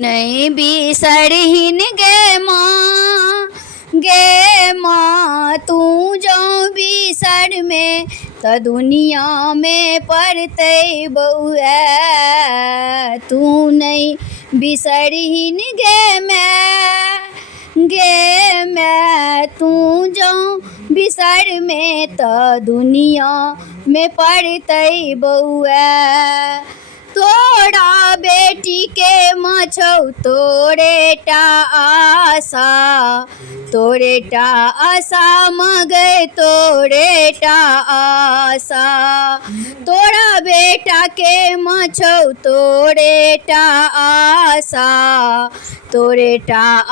नहीं बिसरहिन गे माँ तू जो बिसर में त दुनिया में पड़ते बउआ। तू नहीं बिसरहिन गे मैं तू जो बिसर में त दुनिया में पड़ते बउआ। तोरा बेटी के मछौ तोरेटा आशा मगे तोरेटा आशा। तोरा बेटा के मछौ तोरेटा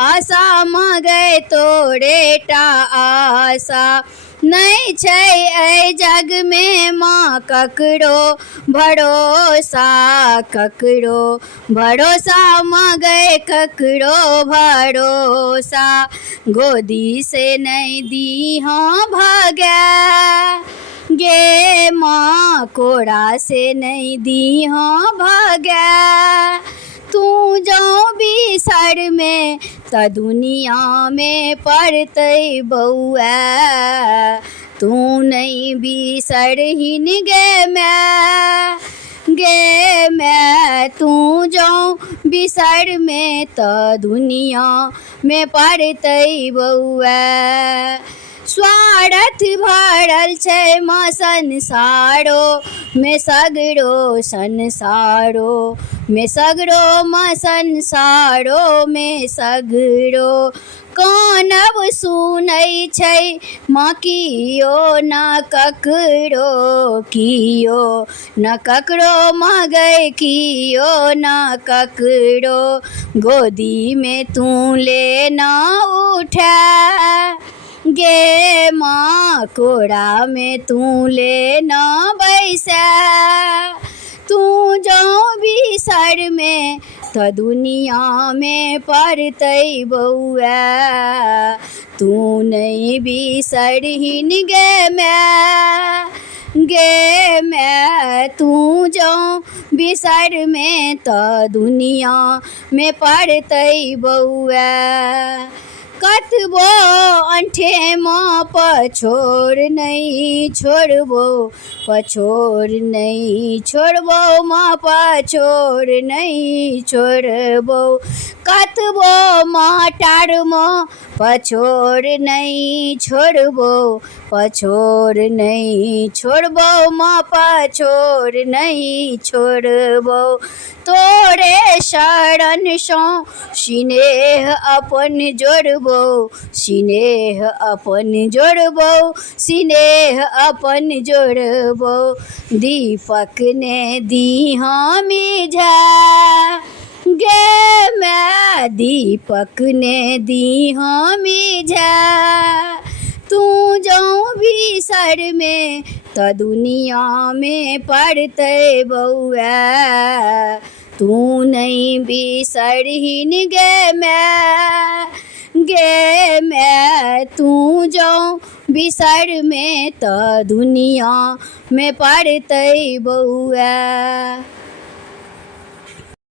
आशा मगे तोरेटा आशा। नहीं छै ऐ जग में माँ ककरो भरोसा मगे ककरो भरोसा। गोदी से नहीं दी हाँ भाग्य गे माँ कोड़ा से नहीं दी हाँ भाग्य। तू जो बिसर में त दुनिया में पड़ते बउआ। तू नहीं बिसरहिन गे मैं तू जो बिसर में त दुनिया में पड़ते बउआ। स्वार्थ भरल छै माँ संसारो में सगरो माँ संसारो में सगरो। कानब सुनै छै माँ कियो न ककरो मगे कियो न ककरो। गोदी में तू लेना उठा गे माँ कोड़ा में तू लेना बैसा। तू जो बिसर में त दुनिया में पड़ते बउआ। तू नहीं बिसरहिन गे मैं तू जो बिसर में त दुनिया में पड़ते बउआ। कतबो अंठे माँ पछोर नहीं छोड़बो माँ पछोर नहीं छोड़बो। कतबो माँ टार माँ पछोर नहीं छोड़बो माँ पछोर नहीं छोड़बो। तोरे शरण सो स्नेह अपन जोड़बो। दीपक ने दी हाँ मिझा गे मैं दीपक ने दी हाँ मिझा। तू जो बिसर में त दुनिया में पड़ते बउआ। तू नहीं बिसरहिन गे मैं तू जो बिसर में त दुनिया में पड़ते बउआ।